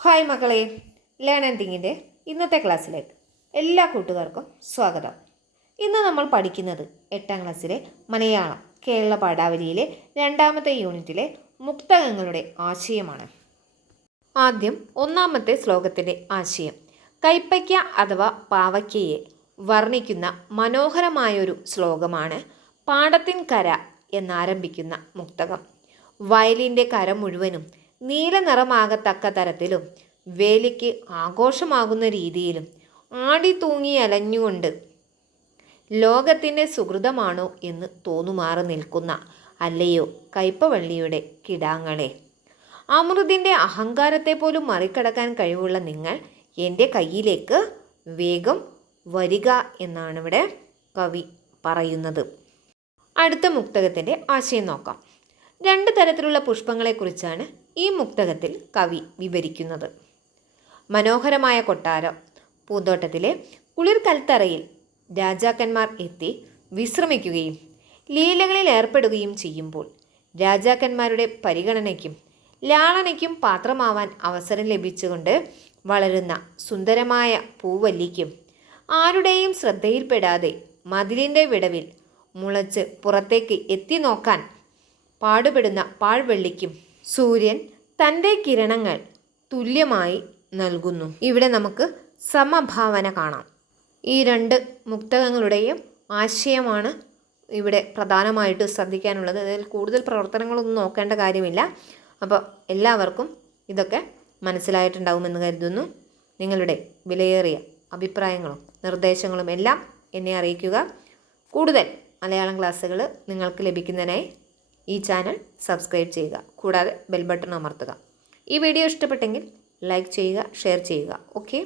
Hi മക്കളെ. Learn and തിങ്ങിന്റെ ഇന്നത്തെ ക്ലാസ്സിലേക്ക് എല്ലാ കൂട്ടുകാർക്കും സ്വാഗതം. ഇന്ന് നമ്മൾ പഠിക്കുന്നത് എട്ടാം ക്ലാസ്സിലെ മലയാളം കേരള പാഠാവലിയിലെ രണ്ടാമത്തെ യൂണിറ്റിലെ മുക്തകങ്ങളുടെ ആശയമാണ്. ആദ്യം ഒന്നാമത്തെ ശ്ലോകത്തിന്റെ ആശയം. കൈപ്പയ്ക്ക അഥവാ പാവയ്ക്കയെ വർണിക്കുന്ന മനോഹരമായൊരു ശ്ലോകമാണ് പാടത്തിൻ കര എന്നാരംഭിക്കുന്ന മുക്തകം. വയലിന്റെ കര മുഴുവനും നീല നിറമാകത്തക്ക തരത്തിലും വേലിക്ക് ആഘോഷമാകുന്ന രീതിയിലും ആടി തൂങ്ങി അലഞ്ഞുകൊണ്ട് ലോകത്തിന്റെ സുഹൃതമാണോ എന്ന് തോന്നുമാറി നിൽക്കുന്ന അല്ലയോ കയ്പവള്ളിയുടെ കിടാങ്ങളെ. അമൃതിന്റെ അഹങ്കാരത്തെ പോലും മറികടക്കാൻ കഴിവുള്ള നിങ്ങൾ എന്റെ കയ്യിലേക്ക് വേഗം വരിക എന്നാണ് ഇവിടെ കവി പറയുന്നത്. അടുത്ത മുക്തകത്തിന്റെ ആശയം നോക്കാം. രണ്ട് തരത്തിലുള്ള പുഷ്പങ്ങളെക്കുറിച്ചാണ് ഈ മുക്തകത്തിൽ കവി വിവരിക്കുന്നത്. മനോഹരമായ കൊട്ടാരം പൂന്തോട്ടത്തിലെ കുളിർ കൽത്തറയിൽ രാജാക്കന്മാർ എത്തി വിശ്രമിക്കുകയും ലീലകളിൽ ഏർപ്പെടുകയും ചെയ്യുമ്പോൾ രാജാക്കന്മാരുടെ പരിഗണനയ്ക്കും ലാളനയ്ക്കും പാത്രമാവാൻ അവസരം ലഭിച്ചുകൊണ്ട് വളരുന്ന സുന്ദരമായ പൂവല്ലിക്കും ആരുടെയും ശ്രദ്ധയിൽപ്പെടാതെ മതിലിന്റെ വിടവിൽ മുളച്ച് പുറത്തേക്ക് എത്തി നോക്കാൻ പാടുപെടുന്ന പാഴ്വെള്ളിക്കും സൂര്യൻ തന്റെ കിരണങ്ങൾ തുല്യമായി നൽകുന്നു. ഇവിടെ നമുക്ക് സമഭാവന കാണാം. ഈ രണ്ട് മുക്തകങ്ങളുടെയും ആശയമാണ് ഇവിടെ പ്രധാനമായിട്ട് ശ്രദ്ധിക്കാനുള്ളത്. അതിൽ കൂടുതൽ പ്രവർത്തനങ്ങളൊന്നും നോക്കേണ്ട കാര്യമില്ല. അപ്പോൾ എല്ലാവർക്കും ഇതൊക്കെ മനസ്സിലായിട്ടുണ്ടാവുമെന്ന് കരുതുന്നു. നിങ്ങളുടെ വിലയേറിയ അഭിപ്രായങ്ങളും നിർദ്ദേശങ്ങളും എല്ലാം എന്നെ അറിയിക്കുക. കൂടുതൽ മലയാളം ക്ലാസ്സുകൾ നിങ്ങൾക്ക് ലഭിക്കുന്നതിനായി ഈ ചാനൽ സബ്സ്ക്രൈബ് ചെയ്യുക. കൂടാതെ ബെൽ ബട്ടൺ അമർത്തുക. ഈ വീഡിയോ ഇഷ്ടപ്പെട്ടെങ്കിൽ ലൈക്ക് ചെയ്യുക ഷെയർ ചെയ്യുക. ഓക്കെ?